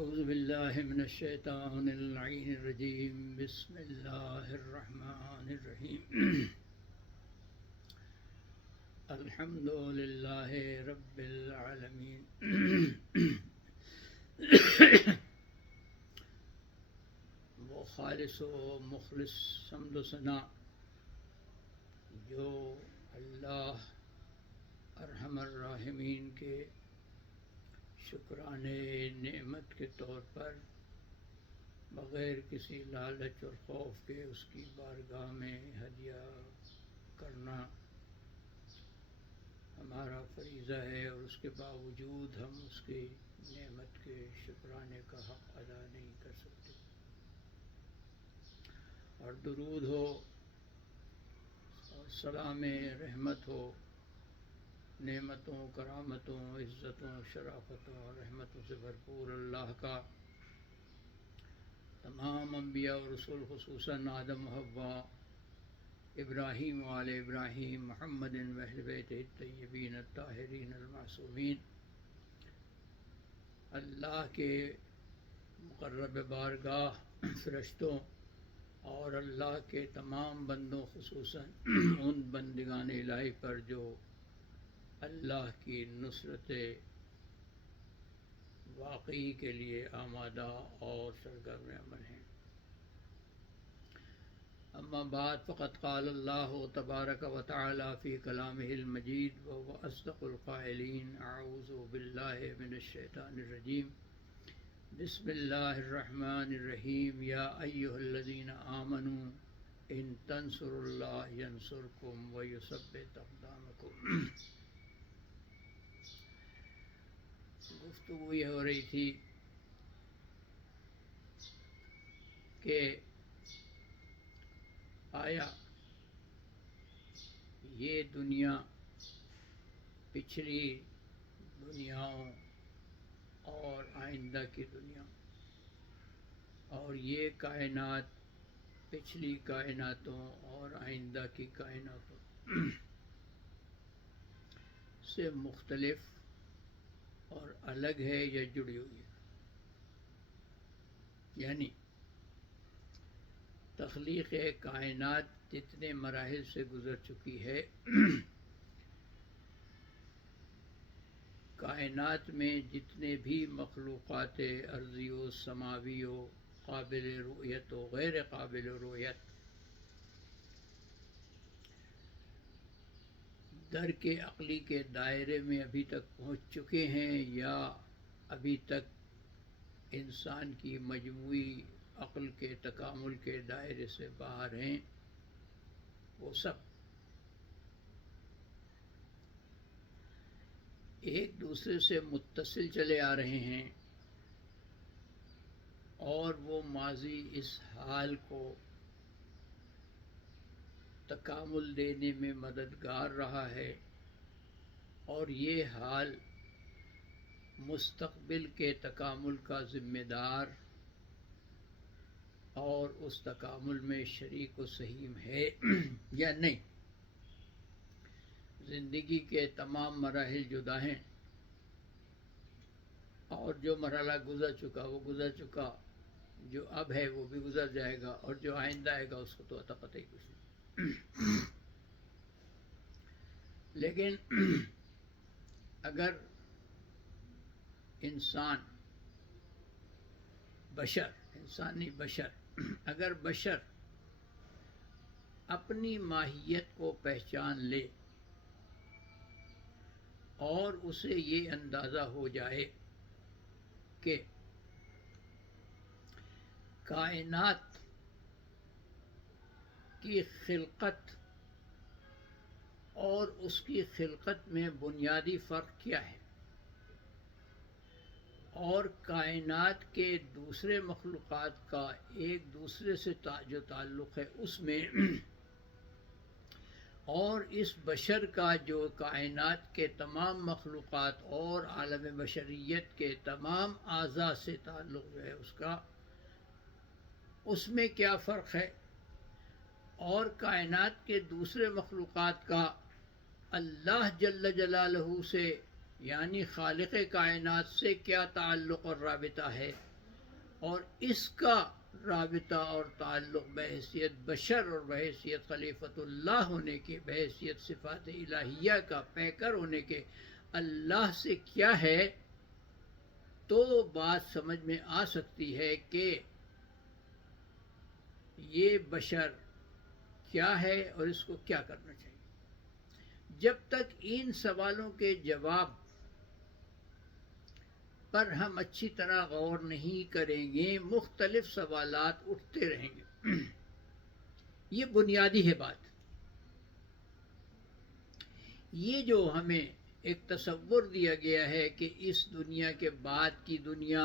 أعوذ بالله من الشيطان اللعين الرجيم بسم الله الرحمن الرحيم الحمد لله رب العالمين وہ خالص و مخلص حمد و ثنا جو اللہ ارحم الراحمین کے شکرانے نعمت کے طور پر بغیر کسی لالچ اور خوف کے اس کی بارگاہ میں ہدیہ کرنا ہمارا فریضہ ہے، اور اس کے باوجود ہم اس کی نعمت کے شکرانے کا حق ادا نہیں کر سکتے۔ اور درود ہو اور سلام رحمت ہو نعمتوں، کرامتوں، عزتوں، شرافتوں اور رحمتوں سے بھرپور اللہ کا تمام انبیاء اور رسول، خصوصاً آدم و حوا، ابراہیم و آل ابراہیم، محمد و اہل بیتہ الطیبین الطاہرین المعصومین، اللہ کے مقرب بارگاہ فرشتوں اور اللہ کے تمام بندوں، خصوصاً ان بندگان الہی پر جو اللہ کی نصرت واقعی کے لیے آمادہ اور سرگرم عمل ہیں۔ اما بعد فقد قال اللہ تبارک و تعالی فی کلامہ المجید وهو اصدق القائلین اعوذ باللہ من الشیطان الرجیم بسم اللہ الرحمن الرحیم یا ایہا الذین آمنوا ان تنصروا اللہ ینصرکم ویثبت اقدامکم۔ گفتگو یہ ہو رہی تھی کہ آیا یہ دنیا پچھلی دنیاؤں اور آئندہ کی دنیا اور یہ کائنات پچھلی کائناتوں اور آئندہ کی کائناتوں سے مختلف اور الگ ہے یا جڑی ہوئی ہے؟ یعنی تخلیق کائنات جتنے مراحل سے گزر چکی ہے، کائنات میں جتنے بھی مخلوقات ارضی و سماوی و قابل رؤیت و غیر قابل رؤیت درک عقلی کے دائرے میں ابھی تک پہنچ چکے ہیں یا ابھی تک انسان کی مجموعی عقل کے تکامل کے دائرے سے باہر ہیں، وہ سب ایک دوسرے سے متصل چلے آ رہے ہیں، اور وہ ماضی اس حال کو تکامل دینے میں مددگار رہا ہے، اور یہ حال مستقبل کے تکامل کا ذمہ دار اور اس تکامل میں شریک و سہیم ہے یا نہیں۔ زندگی کے تمام مراحل جدا ہیں، اور جو مرحلہ گزر چکا وہ گزر چکا، جو اب ہے وہ بھی گزر جائے گا، اور جو آئندہ آئے گا اس کو تو عطا پتہ ہی کچھ نہیں۔ لیکن اگر انسانی بشر اگر بشر اپنی ماہیت کو پہچان لے اور اسے یہ اندازہ ہو جائے کہ کائنات کی خلقت اور اس کی خلقت میں بنیادی فرق کیا ہے، اور کائنات کے دوسرے مخلوقات کا ایک دوسرے سے جو تعلق ہے اس میں، اور اس بشر کا جو کائنات کے تمام مخلوقات اور عالم بشریت کے تمام اعضاء سے تعلق جو ہے اس میں کیا فرق ہے، اور کائنات کے دوسرے مخلوقات کا اللہ جل جلالہ سے یعنی خالق کائنات سے کیا تعلق اور رابطہ ہے، اور اس کا رابطہ اور تعلق بحیثیت بشر اور بحیثیت خلیفۃ اللہ ہونے کے، بحیثیت صفات الہیہ کا پیکر ہونے کے اللہ سے کیا ہے، تو بات سمجھ میں آ سکتی ہے کہ یہ بشر کیا ہے اور اس کو کیا کرنا چاہیے۔ جب تک ان سوالوں کے جواب پر ہم اچھی طرح غور نہیں کریں گے، مختلف سوالات اٹھتے رہیں گے۔ یہ بنیادی ہے بات۔ یہ جو ہمیں ایک تصور دیا گیا ہے کہ اس دنیا کے بعد کی دنیا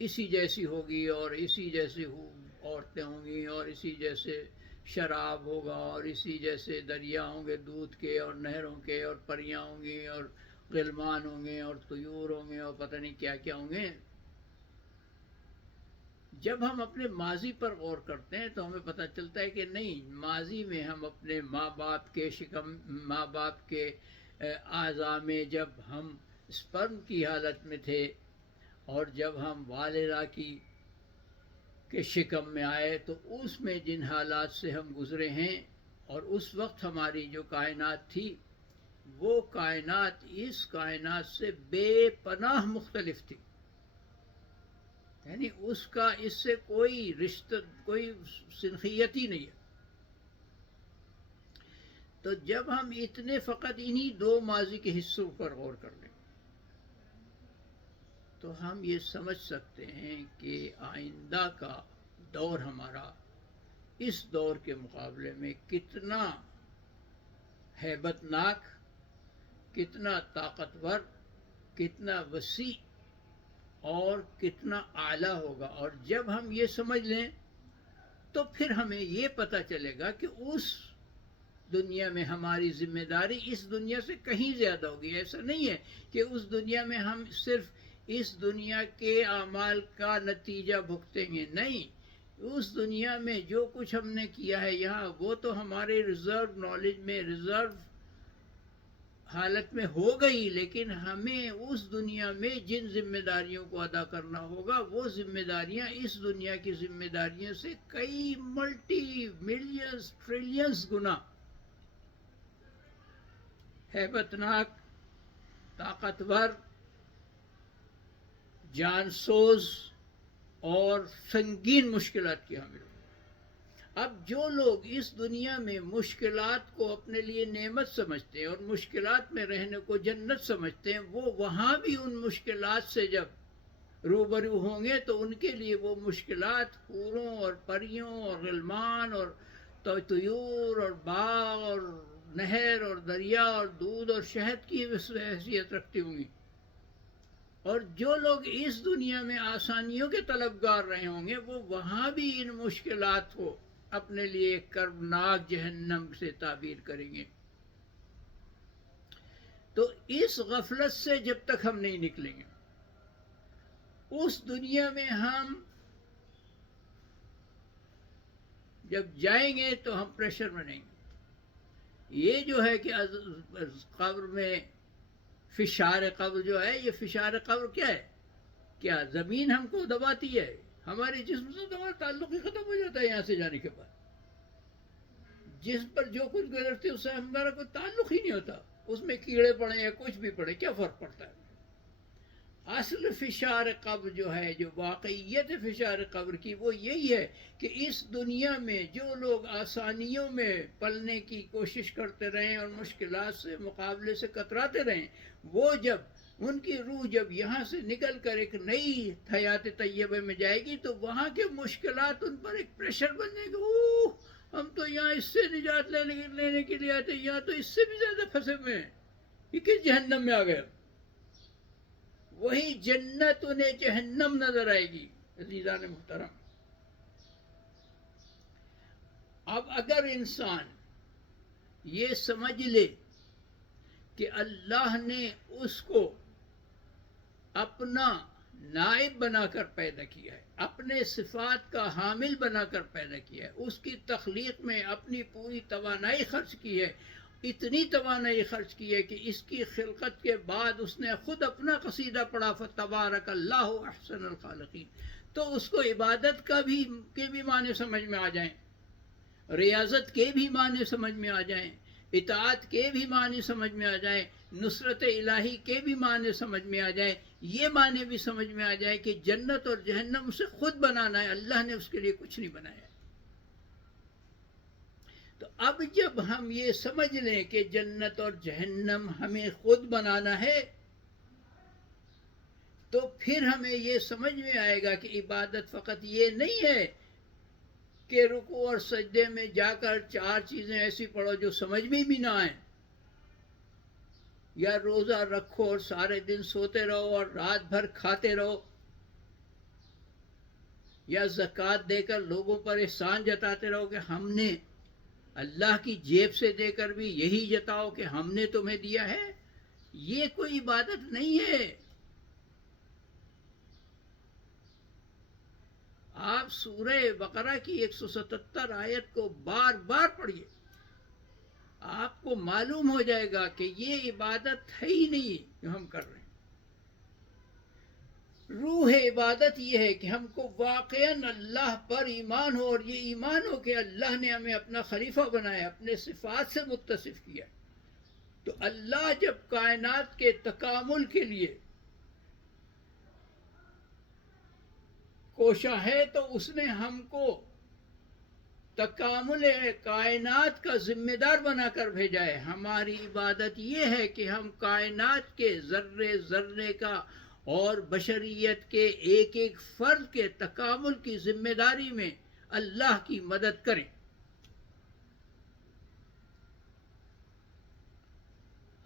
اسی جیسی ہوگی اور اسی جیسی عورتیں ہوں گی اور اسی جیسے شراب ہوگا اور اسی جیسے دریا ہوں گے دودھ کے اور نہروں کے اور پریاں ہوں گی اور غلمان ہوں گے اور طیور ہوں گے اور پتہ نہیں کیا کیا ہوں گے۔ جب ہم اپنے ماضی پر غور کرتے ہیں تو ہمیں پتہ چلتا ہے کہ نہیں، ماضی میں ہم اپنے ماں باپ کے اعضاء میں جب ہم اسپرم کی حالت میں تھے اور جب ہم والدہ کے شکم میں آئے تو اس میں جن حالات سے ہم گزرے ہیں اور اس وقت ہماری جو کائنات تھی وہ کائنات اس کائنات سے بے پناہ مختلف تھی، یعنی اس کا اس سے کوئی رشتہ، کوئی سنخیت ہی نہیں ہے۔ تو جب ہم اتنے فقط انہی دو ماضی کے حصوں پر غور کر لیں تو ہم یہ سمجھ سکتے ہیں کہ آئندہ کا دور ہمارا اس دور کے مقابلے میں کتنا ہیبت ناک، کتنا طاقتور، کتنا وسیع اور کتنا اعلیٰ ہوگا۔ اور جب ہم یہ سمجھ لیں تو پھر ہمیں یہ پتہ چلے گا کہ اس دنیا میں ہماری ذمہ داری اس دنیا سے کہیں زیادہ ہوگی۔ ایسا نہیں ہے کہ اس دنیا میں ہم صرف اس دنیا کے اعمال کا نتیجہ بھگتیں گے، نہیں، اس دنیا میں جو کچھ ہم نے کیا ہے یہاں وہ تو ہمارے ریزرو نالج میں، ریزرو حالت میں ہو گئی، لیکن ہمیں اس دنیا میں جن ذمہ داریوں کو ادا کرنا ہوگا وہ ذمہ داریاں اس دنیا کی ذمہ داریوں سے کئی ملٹی ملینز ٹریلینز گنا ہیبت ناک، طاقتور، جان سوز اور سنگین مشکلات کی حامل ہوں۔ اب جو لوگ اس دنیا میں مشکلات کو اپنے لیے نعمت سمجھتے ہیں اور مشکلات میں رہنے کو جنت سمجھتے ہیں، وہ وہاں بھی ان مشکلات سے جب روبرو ہوں گے تو ان کے لیے وہ مشکلات حوروں اور پریوں اور غلمان اور طیور اور باغ اور نہر اور دریا اور دودھ اور شہد کی حیثیت رکھتی ہوں گی۔ اور جو لوگ اس دنیا میں آسانیوں کے طلبگار رہے ہوں گے وہ وہاں بھی ان مشکلات کو اپنے لیے ایک کربناک جہنم سے تعبیر کریں گے۔ تو اس غفلت سے جب تک ہم نہیں نکلیں گے، اس دنیا میں ہم جب جائیں گے تو ہم پریشر میں رہیں گے۔ یہ جو ہے کہ قبر میں فشار قبر جو ہے، یہ فشار قبر کیا ہے؟ کیا زمین ہم کو دباتی ہے؟ ہمارے جسم سے تو ہمارا تعلق ہی ختم ہو جاتا ہے یہاں سے جانے کے بعد۔ جسم پر جو کچھ گزرتے اس سے ہمارا کوئی تعلق ہی نہیں ہوتا، اس میں کیڑے پڑے یا کچھ بھی پڑے کیا فرق پڑتا ہے؟ اصل فشار قبر جو ہے، جو واقعیت فشار قبر کی، وہ یہی ہے کہ اس دنیا میں جو لوگ آسانیوں میں پلنے کی کوشش کرتے رہیں اور مشکلات سے مقابلے سے کتراتے رہیں، وہ جب ان کی روح جب یہاں سے نکل کر ایک نئی حیات طیبہ میں جائے گی تو وہاں کے مشکلات ان پر ایک پریشر بن جائے گا۔ ہم تو یہاں اس سے نجات لینے کے لیے آئے تھے، یہاں تو اس سے بھی زیادہ پھنسے ہوئے ہیں، یہ کس جہنم میں آ گئے؟ وہی جنت انہیں جہنم نظر آئے گی۔ عزیزان محترم، اب اگر انسان یہ سمجھ لے کہ اللہ نے اس کو اپنا نائب بنا کر پیدا کیا ہے، اپنے صفات کا حامل بنا کر پیدا کیا ہے، اس کی تخلیق میں اپنی پوری توانائی خرچ کی ہے، اتنی توانائی خرچ کی ہے کہ اس کی خلقت کے بعد اس نے خود اپنا قصیدہ پڑھا فتبارک اللہ احسن الخالقین، تو اس کو عبادت کے بھی معنی سمجھ میں آ جائیں، ریاضت کے بھی معنی سمجھ میں آ جائیں، اطاعت کے بھی معنی سمجھ میں آ جائیں، نصرت الہی کے بھی معنی سمجھ میں آ جائیں، یہ معنی بھی سمجھ میں آ جائے کہ جنت اور جہنم اسے خود بنانا ہے، اللہ نے اس کے لیے کچھ نہیں بنایا۔ تو اب جب ہم یہ سمجھ لیں کہ جنت اور جہنم ہمیں خود بنانا ہے، تو پھر ہمیں یہ سمجھ میں آئے گا کہ عبادت فقط یہ نہیں ہے کہ رکوع اور سجدے میں جا کر 4 چیزیں ایسی پڑھو جو سمجھ میں بھی نہ آئیں، یا روزہ رکھو اور سارے دن سوتے رہو اور رات بھر کھاتے رہو، یا زکوٰۃ دے کر لوگوں پر احسان جتاتے رہو کہ ہم نے اللہ کی جیب سے دے کر بھی یہی جتاؤ کہ ہم نے تمہیں دیا ہے۔ یہ کوئی عبادت نہیں ہے۔ آپ سورہ بقرہ کی 177 آیت کو بار بار پڑھیے، آپ کو معلوم ہو جائے گا کہ یہ عبادت ہے ہی نہیں جو ہم کر رہے ہیں۔ روح عبادت یہ ہے کہ ہم کو واقعاً اللہ پر ایمان ہو، اور یہ ایمان ہو کہ اللہ نے ہمیں اپنا خلیفہ بنایا، اپنے صفات سے متصف کیا۔ تو اللہ جب کائنات کے تکامل کے لیے کوشاں ہے تو اس نے ہم کو تکامل کائنات کا ذمہ دار بنا کر بھیجا ہے۔ ہماری عبادت یہ ہے کہ ہم کائنات کے ذرے ذرے کا اور بشریت کے ایک ایک فرد کے تکامل کی ذمہ داری میں اللہ کی مدد کریں۔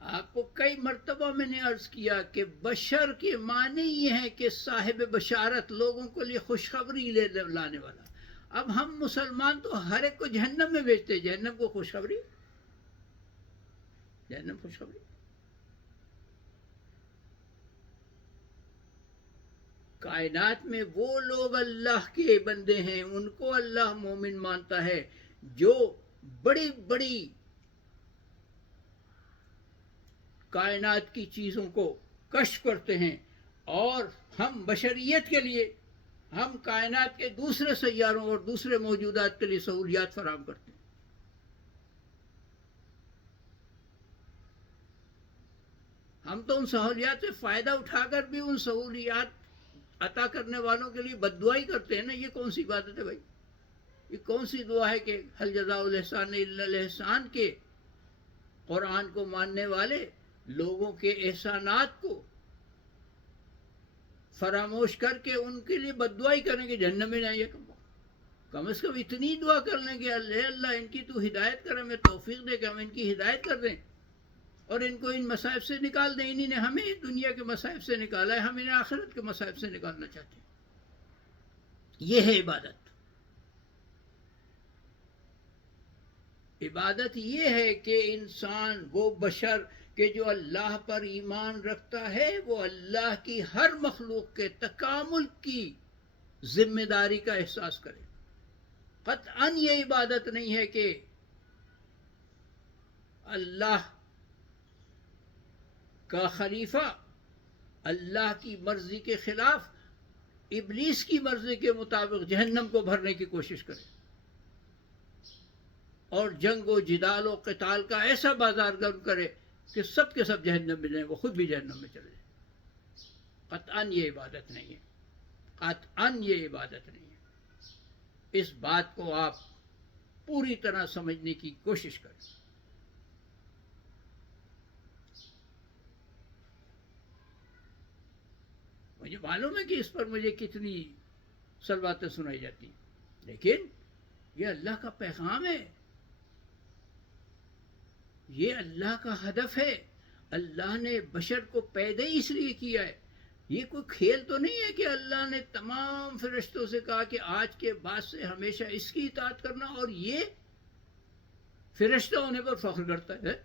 آپ کو کئی مرتبہ میں نے عرض کیا کہ بشر کے معنی یہ ہے کہ صاحب بشارت، لوگوں کے لیے خوشخبری لانے والا۔ اب ہم مسلمان تو ہر ایک کو جہنم میں بھیجتے ہیں، جہنم کو خوشخبری، جہنم خوشخبری۔ کائنات میں وہ لوگ اللہ کے بندے ہیں، ان کو اللہ مومن مانتا ہے جو بڑی بڑی کائنات کی چیزوں کو کشف کرتے ہیں، اور ہم بشریت کے لیے، ہم کائنات کے دوسرے سیاروں اور دوسرے موجودات کے لیے سہولیات فراہم کرتے ہیں۔ ہم تو ان سہولیات سے فائدہ اٹھا کر بھی ان سہولیات عطا کرنے والوں کے لیے بد دعائی کرتے ہیں نا۔ یہ کون سی عبادت ہے بھائی؟ یہ کون سی دعا ہے کہ هل جزاء الاحسان الا الاحسان کے قرآن کو ماننے والے لوگوں کے احسانات کو فراموش کر کے ان کے لیے بد دعائی کریں کہ جہنم میں جائیں۔ کم از کم اتنی دعا کر لیں کہ اللہ ان کی تو ہدایت کرے، ہمیں توفیق دے کہ ہم ان کی ہدایت کر دیں اور ان کو ان مصائب سے نکال دیں۔ انہی نے ہمیں دنیا کے مصائب سے نکالا ہے، ہم انہیں آخرت کے مصائب سے نکالنا چاہتے ہیں۔ یہ ہے عبادت۔ عبادت یہ ہے کہ انسان، وہ بشر کہ جو اللہ پر ایمان رکھتا ہے، وہ اللہ کی ہر مخلوق کے تکامل کی ذمہ داری کا احساس کرے۔ قطعاً یہ عبادت نہیں ہے کہ اللہ کا خلیفہ اللہ کی مرضی کے خلاف ابلیس کی مرضی کے مطابق جہنم کو بھرنے کی کوشش کرے، اور جنگ و جدال و قتال کا ایسا بازار گرم کرے کہ سب کے سب جہنم میں جائیں، وہ خود بھی جہنم میں چلے جائیں۔ قطعاً یہ عبادت نہیں ہے، قطعاً یہ عبادت نہیں ہے۔ اس بات کو آپ پوری طرح سمجھنے کی کوشش کریں۔ مجھے معلوم ہے کہ اس پر مجھے کتنی سلواتیں سنائی جاتی ہیں، لیکن یہ اللہ کا پیغام ہے، یہ اللہ کا ہدف ہے۔ اللہ نے بشر کو پیدا ہی اس لیے کیا ہے۔ یہ کوئی کھیل تو نہیں ہے کہ اللہ نے تمام فرشتوں سے کہا کہ آج کے بعد سے ہمیشہ اس کی اطاعت کرنا، اور یہ فرشتہ ہونے پر فخر کرتا ہے۔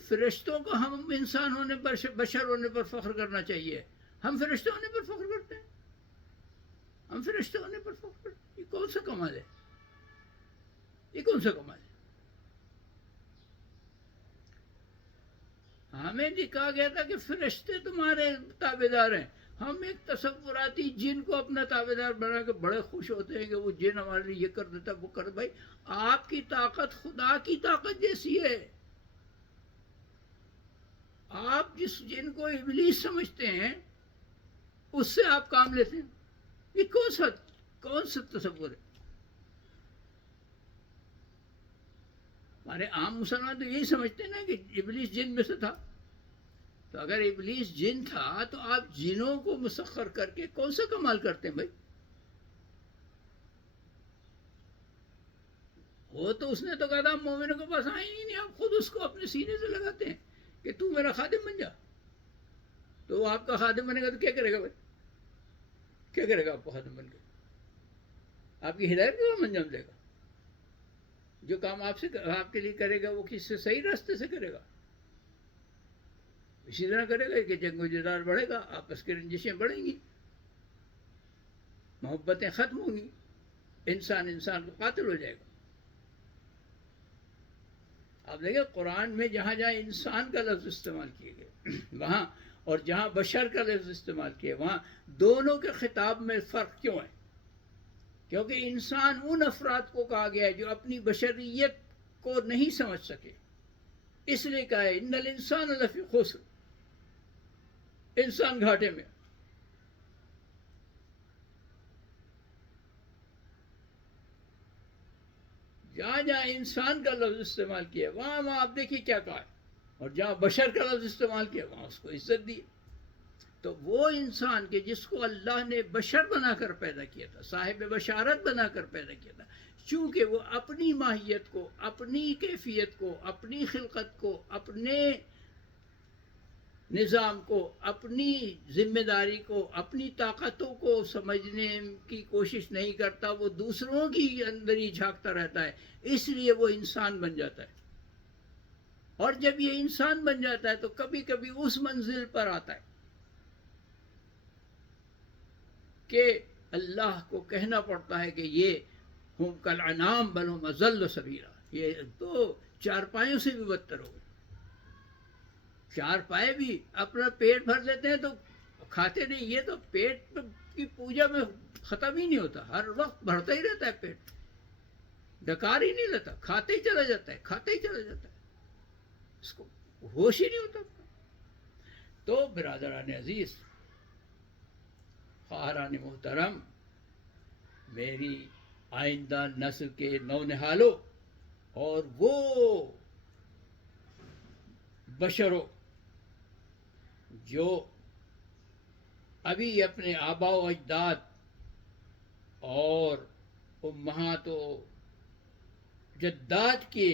فرشتوں کو ہم انسان ہونے پر، بشر ہونے پر فخر کرنا چاہیے۔ ہم فرشتہ ہونے پر فخر کرتے ہیں، ہم فرشتہ ہونے پر فخر کرتے ہیں۔ یہ کون سا کمال ہے؟ یہ کون سا کمال ہے؟ ہمیں دکھا گیا تھا کہ فرشتے تمہارے تابع دار ہیں. ہم ایک تصوراتی جن کو اپنا تابع دار بنا کے بڑے خوش ہوتے ہیں کہ وہ جن ہمارے لیے یہ کر دیتا وہ کر. بھائی آپ کی طاقت خدا کی طاقت جیسی ہے. آپ جس جن کو ابلیس سمجھتے ہیں اس سے آپ کام لیتے ہیں. یہ کون سا تصور ہے؟ ہمارے عام مسلمان تو یہی سمجھتے ہیں نا کہ ابلیس جن میں سے تھا. تو اگر ابلیس جن تھا تو آپ جنوں کو مسخر کر کے کون سا کمال کرتے ہیں بھائی؟ وہ تو اس نے تو کہا تھا مومنوں کے پاس آئیں ہی نہیں. آپ خود اس کو اپنے سینے سے لگاتے ہیں کہ تو میرا خادم بن جا. تو وہ آپ کا خادم بنے گا تو کیا کرے گا بھائی؟ کیا کرے گا آپ کو خادم بن کے؟ آپ کی ہدایت کا انجام دے گا. جو کام آپ کے لیے کرے گا وہ کس سے صحیح راستے سے کرے گا. اسی طرح کرے گا کہ جنگ و جدال بڑھے گا، آپس کی رنجشیں بڑھیں گی، محبتیں ختم ہوں گی، انسان کو قاتل ہو جائے گا. آپ دیکھیں قرآن میں جہاں جہاں انسان کا لفظ استعمال کیے گئے وہاں، اور جہاں بشر کا لفظ استعمال کیا وہاں دونوں کے خطاب میں فرق کیوں ہے؟ کیونکہ انسان ان افراد کو کہا گیا ہے جو اپنی بشریت کو نہیں سمجھ سکے. اس لیے کہا ہے ان الانسان لفی خسر، انسان گھاٹے میں. جہاں جہاں انسان کا لفظ استعمال کیا وہاں آپ دیکھیے کیا کہا ہے، اور جہاں بشر کا لفظ استعمال کیا وہاں اس کو عزت دی. تو وہ انسان کے جس کو اللہ نے بشر بنا کر پیدا کیا تھا، صاحب بشارت بنا کر پیدا کیا تھا، چونکہ وہ اپنی ماہیت کو، اپنی کیفیت کو، اپنی خلقت کو، اپنے نظام کو، اپنی ذمہ داری کو، اپنی طاقتوں کو سمجھنے کی کوشش نہیں کرتا، وہ دوسروں کی اندر ہی جھانکتا رہتا ہے. اس لیے وہ انسان بن جاتا ہے. اور جب یہ انسان بن جاتا ہے تو کبھی کبھی اس منزل پر آتا ہے کہ اللہ کو کہنا پڑتا ہے کہ یہ ہم کالانعام بل ہم اضل سبیلا، یہ تو چارپائیوں سے بھی بدتر ہو گئے. چار پائے بھی اپنا پیٹ بھر لیتے ہیں تو کھاتے نہیں. یہ تو پیٹ کی پوجا میں ختم ہی نہیں ہوتا، ہر وقت بڑھتا ہی رہتا ہے پیٹ، ڈکار ہی نہیں لیتا، کھاتے ہی چلا جاتا ہے، کھاتے ہی چلا جاتا ہے، اس کو ہوش ہی نہیں ہوتا. تو برادران عزیز، خواہران محترم، میری آئندہ نسل کے نونہالوں اور وہ بشروں جو ابھی اپنے آباء و اجداد اور امہات و جدات کے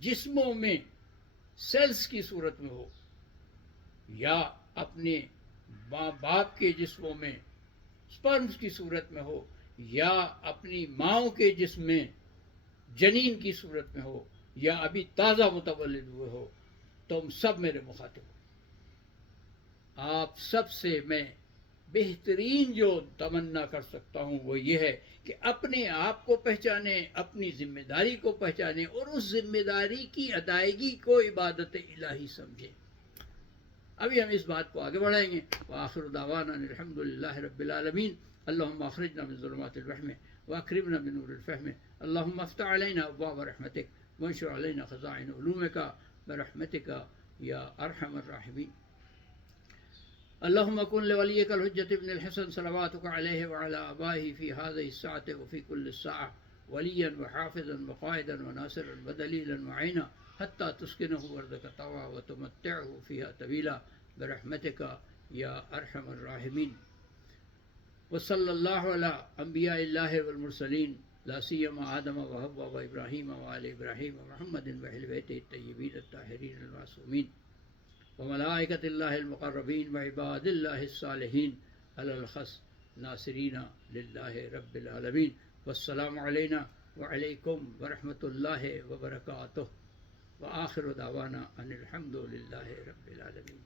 جسموں میں سیلز کی صورت میں ہو، یا اپنے ماں باپ کے جسموں میں سپرمز کی صورت میں ہو، یا اپنی ماؤں کے جسم میں جنین کی صورت میں ہو، یا ابھی تازہ متولد ہوئے ہو، تم سب میرے مخاطب ہو. آپ سب سے میں بہترین جو تمنا کر سکتا ہوں وہ یہ ہے کہ اپنے آپ کو پہچانیں، اپنی ذمہ داری کو پہچانیں، اور اس ذمہ داری کی ادائیگی کو عبادت الہی سمجھیں. ابھی ہم اس بات کو آگے بڑھائیں گے. وآخر دعوانا الحمد للہ رب العالمین. اللہم اخرجنا من ظلمات الوہم واکرمنا بنور الفہم. اللہم افتح علینا ابواب رحمتک وانشر علینا خزائن علومک برحمتک یا ارحم الراحمین. اللهم كن لوليك الحجة ابن الحسن صلواتك عليه وعلى آبائه في هذه الساعة وفي كل الساعة وليا وحافظا وقائدا وناصرا ودليلا وعينا حتى تسكنه أرضك طوعا وتمتعه فيها طويلا برحمتك يا أرحم الراحمين. وصلى الله على أنبياء الله والمرسلين لا سيما آدم وحواء وإبراهيم وآل إبراهيم ومحمد وأهل بيته الطيبين الطاهرين المعصومين وملائكة الله المقربين وعباد الله الصالحين على الخص ناصرين لله رب العالمين. والسلام علينا وعليكم ورحمة الله وبركاته. وآخر دعوانا أن الحمد لله رب العالمين.